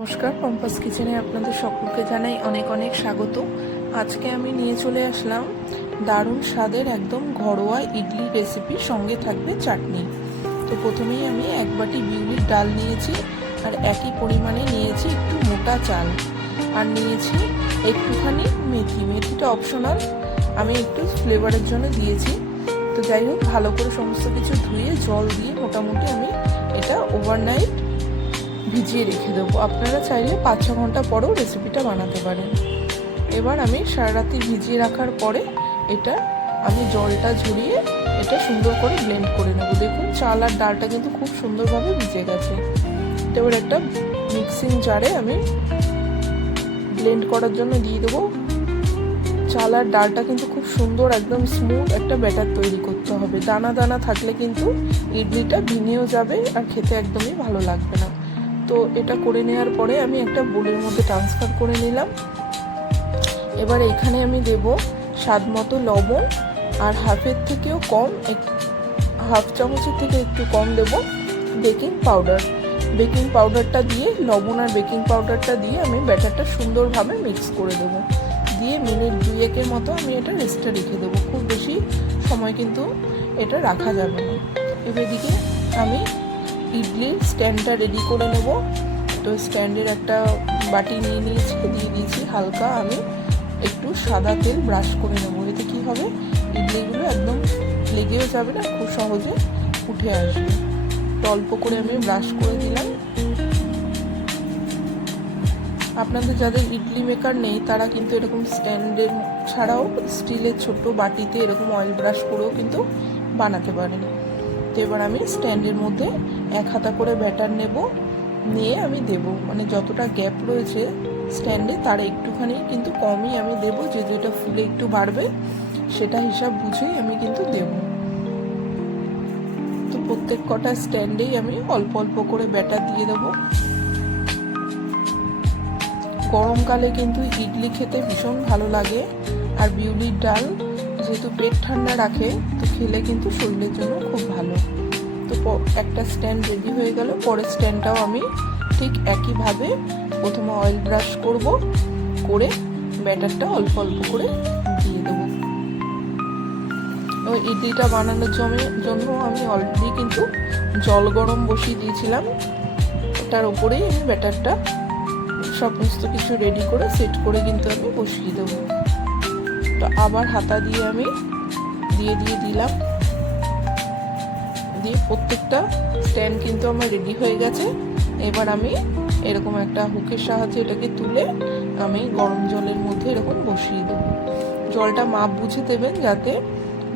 নমস্কার, পম্পাস কিচেনে আপনাদের সকলকে জানাই অনেক অনেক স্বাগত। আজকে আমি নিয়ে চলে আসলাম দারুণ স্বাদের একদম ঘরোয়া ইডলি রেসিপি, সঙ্গে থাকবে চাটনি। তো প্রথমেই আমি এক বাটি বিউলির ডাল নিয়েছি, আর একই পরিমাণে নিয়েছি একটু মোটা চাল, আর নিয়েছি একটুখানি মেথি। মেথিটা অপশনাল, আমি একটু ফ্লেভারের জন্য দিয়েছি। তো যাই হোক, ভালো করে সমস্ত কিছু ধুয়ে জল দিয়ে মোটামুটি আমি এটা ওভারনাইট ভিজিয়ে রেখে দেবো। আপনারা চাইলে 5-6 ঘন্টা পরেও রেসিপিটা বানাতে পারেন। এবার আমি সারা রাতি ভিজিয়ে রাখার পরে এটা আমি জলটা ঝরিয়ে এটা সুন্দর করে ব্লেন্ড করে নেব। দেখুন, চাল আর ডালটা কিন্তু খুব সুন্দরভাবে ভিজে গেছে। এবার একটা মিক্সিং জারে আমি ব্লেন্ড করার জন্য দিয়ে দেবো। চাল আর ডালটা কিন্তু খুব সুন্দর একদম স্মুথ একটা ব্যাটার তৈরি করতে হবে। দানা দানা থাকলে কিন্তু ইডলিটা ভেঙেও যাবে আর খেতে একদমই ভালো লাগবে না। তো এটা করে নেওয়ার পরে আমি একটা বোলের মধ্যে ট্রান্সফার করে নিলাম। এবার এখানে আমি দেব স্বাদ মতো লবণ, আর হাফের থেকেও কম, হাফ চামচের থেকে একটু কম দেব বেকিং পাউডার। বেকিং পাউডারটা দিয়ে, লবণ আর বেকিং পাউডারটা দিয়ে আমি ব্যাটারটা সুন্দরভাবে মিক্স করে দেবো। দিয়ে মিনিট 2-1 মতো আমি এটা রেস্টে রেখে দেবো। খুব বেশি সময় কিন্তু এটা রাখা যাবে না। এবার দিকে আমি ইডলির স্ট্যান্ডটা রেডি করে নেব। তো স্ট্যান্ডের একটা বাটি নিয়ে নিয়েছি, দিয়ে দিয়েছি হালকা আমি একটু সাদা তেল ব্রাশ করে নেব। এতে কি হবে, ইডলিগুলো একদম লেগেও যাবে না, খুব সহজে উঠে আসবে। তো অল্প করে আমি ব্রাশ করে দিলাম। আপনাদের যাদের ইডলি মেকার নেই তারা কিন্তু এরকম স্ট্যান্ডের ছাড়াও স্টিলের ছোট্ট বাটিতে এরকম অয়েল ব্রাশ করেও কিন্তু বানাতে পারেন। তো এবার আমি স্ট্যান্ডের মধ্যে 1 হাতা করে ব্যাটার নেব, নিয়ে আমি দেব, মানে যতটা গ্যাপ রয়েছে স্ট্যান্ডে তার একটুখানি কিন্তু কমই আমি দেব, যে যেটা ফুলে একটু বাড়বে সেটা হিসাব বুঝেই আমি কিন্তু দেব। তো প্রত্যেক কটা স্ট্যান্ডেই আমি অল্প অল্প করে ব্যাটার দিয়ে দেবো। গরমকালে কিন্তু ইডলি খেতে ভীষণ ভালো লাগে, আর বিউলির ডাল যেহেতু পেট ঠান্ডা রাখে, তো খেলে কিন্তু শরীরের জন্য খুব ভালো। তো একটা স্ট্যান্ড রেডি হয়ে গেল। পরের স্ট্যান্ডটাও আমি ঠিক একইভাবে প্রথমে অয়েল ব্রাশ করব, করে ব্যাটারটা অল্প অল্প করে দিয়ে দেবো। এবং ইডলিটা বানানোর জন্য আমি অলরেডি কিন্তু জল গরম বসিয়ে দিয়েছিলাম। ওটার ওপরেই আমি ব্যাটারটা সমস্ত কিছু রেডি করে সেট করে কিন্তু আমি বসিয়ে দেবো। তো আবার হাতা দিয়ে আমি দিয়ে দিলাম। দিয়ে প্রত্যেকটা স্ট্যান্ড কিন্তু আমার রেডি হয়ে গেছে। এবার আমি এরকম একটা হুকের সাহায্যে এটাকে তুলে আমি গরম জলের মধ্যে এরকম বসিয়ে দেবো। জলটা মাপ বুঝে দেবেন, যাতে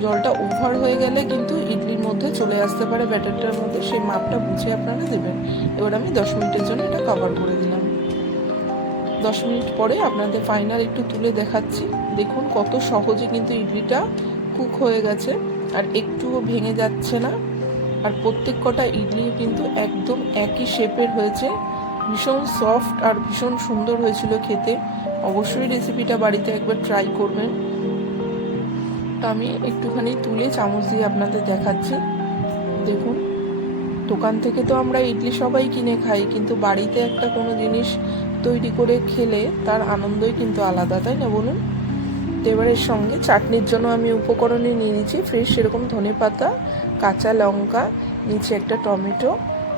জলটা ওভার হয়ে গেলে কিন্তু ইডলির মধ্যে চলে আসতে পারে ব্যাটারটার মধ্যে, সেই মাপটা বুঝে আপনারা দেবেন। এবার আমি 10 মিনিটের জন্য এটা কভার করে দিলাম। 10 মিনিট পরে আপনাদের ফাইনাল একটু তুলে দেখাচ্ছি। দেখুন কত সহজে কিন্তু ইডলিটা কুক হয়ে গেছে, আর একটুও ভেঙে যাচ্ছে না। আর প্রত্যেক কটা ইডলি কিন্তু একদম একই শেপের হয়েছে, ভীষণ সফট আর ভীষণ সুন্দর হয়েছিল খেতে। অবশ্যই রেসিপিটা বাড়িতে একবার ট্রাই করবেন। তো আমি একটুখানি তুলে চামচ দিয়ে আপনাদের দেখাচ্ছি। দেখুন, দোকান থেকে তো আমরা ইডলি সবাই কিনে খাই, কিন্তু বাড়িতে একটা কোনো জিনিস তৈরি করে খেলে তার আনন্দই কিন্তু আলাদা, তাই না বলুন? তো এবারের সঙ্গে চাটনির জন্য আমি উপকরণে নিয়ে নিচ্ছি ফ্রেশ এরকম ধনেপাতা, কাঁচা লঙ্কা, নিচে একটা টমেটো,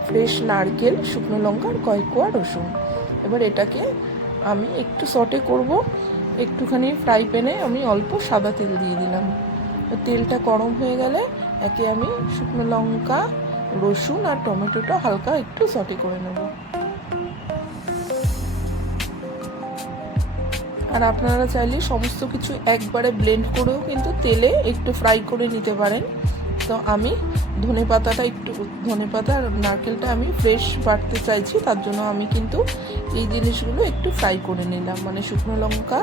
ফ্রেশ নারকেল, শুকনো লঙ্কা আর কয়েক কোয়া রসুন। এবার এটাকে আমি একটু সটে করব। একটুখানি ফ্রাই প্যানে আমি অল্প সাদা তেল দিয়ে দিলাম। তেলটা গরম হয়ে গেলে একে আমি শুকনো লঙ্কা, রসুন আর টমেটোটা হালকা একটু সটে করে নেব। আর আপনারা চাইলে সমস্ত কিছু একবারে ব্লেন্ড করেও কিন্তু তেলে একটু ফ্রাই করে নিতে পারেন। তো আমি ধনেপাতা আর নারকেলটা আমি ফ্রেশ বাটতে চাইছি, তার জন্য আমি কিন্তু এই জিনিসগুলো একটু ফ্রাই করে নিলাম, মানে শুকনো লঙ্কা,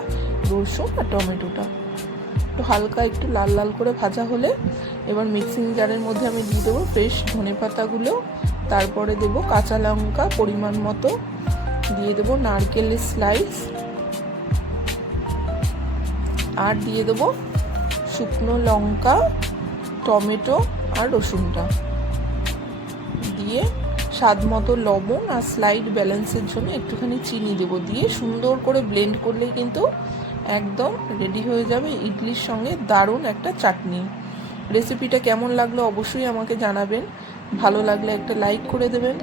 রসুন আর টমেটোটা তো হালকা একটু লাল লাল করে ভাজা হলে এবার মিক্সিং জারের মধ্যে আমি দিয়ে দেবো ফ্রেশ ধনেপাতাগুলো, তারপরে দেবো কাঁচা লঙ্কা পরিমাণ মতো, দিয়ে দেবো নারকেলের স্লাইস, আর দিয়ে দেবো শুকনো লঙ্কা, টমেটো আর রসুনটা দিয়ে স্বাদ মতো লবণ আর স্লাইড ব্যালেন্সের জন্য একটুখানি চিনি দেবো, দিয়ে সুন্দর করে ব্লেন্ড করলেই কিন্তু একদম রেডি হয়ে যাবে ইডলির সঙ্গে দারুণ একটা চাটনি। রেসিপিটা কেমন লাগলো অবশ্যই আমাকে জানাবেন, ভালো লাগলে একটা লাইক করে দেবেন।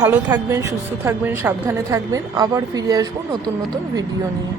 ভালো থাকবেন, সুস্থ থাকবেন, সাবধানে থাকবেন। আবার ফিরে আসবো নতুন নতুন ভিডিও নিয়ে।